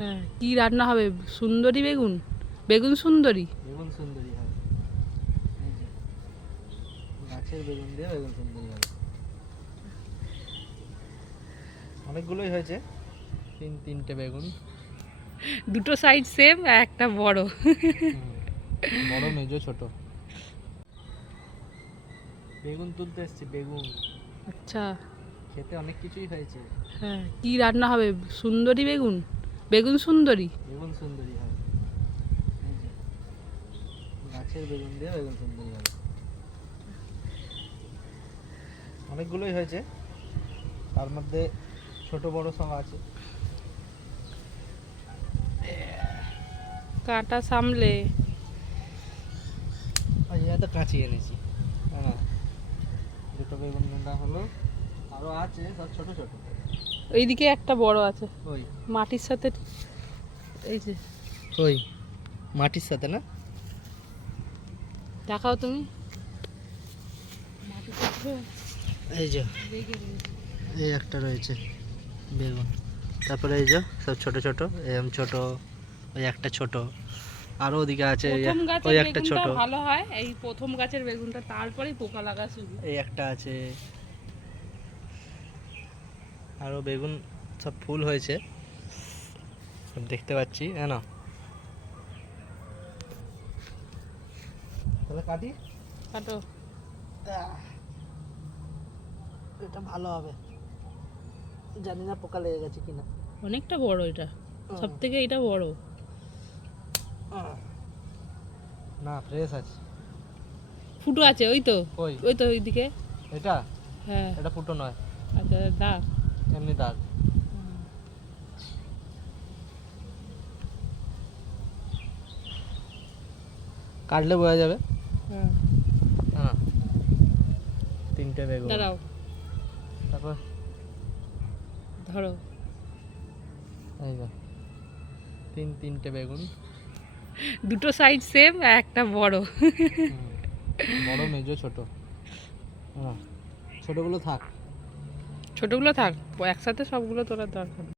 হ্যাঁ, কি রান্না হবে? সুন্দরী বেগুন, বেগুন সুন্দরী। বেগুন সুন্দরী হবে। এই যে গাছের বেগুন দিয়ে বেগুন সুন্দরী হবে। অনেকগুলোই হয়েছে, তিনটে বেগুন। দুটো সাইজ সেম, একটা বড়। বড় মেজো ছোট। বেগুন তুলতে এসছি, বেগুন। আচ্ছা। খেতে অনেক কিছুই হয়েছে। হ্যাঁ, কি রান্না হবে? সুন্দরী বেগুন, বেগুন সুন্দরী। বেগুন সুন্দরী হবে। এই যে গাছের বেগুন দিয়ে বেগুন সুন্দরী হবে। অনেকগুলোই হয়েছে, তার মধ্যে ছোট বড় সব আছে। কাঁটা সামলে। তো কাঁচি এনেছি। হ্যাঁ, দুটো বেগুন নেওয়া হলো, আরো আছে সব ছোট ছোট। এইদিকে একটা বড় আছে, ওই মাটির সাথে। এই যে ওই মাটির সাথে না, দেখাও তুমি। মাটির সাথে এই যে লেগে রয়েছে। এই একটা রয়েছে বেগুন। তারপরে এই যে সব ছোট ছোট, এরকম ছোট, ওই একটা ছোট, আরো ওদিকে আছে প্রথম ওই গাছের একটা ছোট। বেগুনটা ভালো হয়, এই প্রথম গাছের বেগুনটা, তারপরেই পোকা লাগা শুরু। এই একটা আছে, আরো বেগুন সব ফুল হয়েছে, সব দেখতে পাচ্ছি। না তাহলে কাটি, কাটো। এটা ভালো হবে, জানি না পোকা লেগে গেছে কিনা। অনেকটা বড় এটা, সব থেকে এটা বড়। না, ফ্রেশ আছে। ফুটো আছে, ওই তো, কই? ওই তো ওইদিকে। এটা হ্যাঁ। এটা ফুটো নয়, আচ্ছা, দাগ। এমনি দাগ। কাটলে বোঝা যাবে। হ্যাঁ, হ্যাঁ, তিনটে বেগুন। দাঁড়াও, তারপর ধরো। এই যে তিনটে বেগুন। দুটো সাইজ সেম, একটা বড়। বড় মেজো ছোট। হ্যাঁ, ছোটগুলো থাক। ছোটগুলো থাক, একসাথে সবগুলো তোলার দরকার নেই।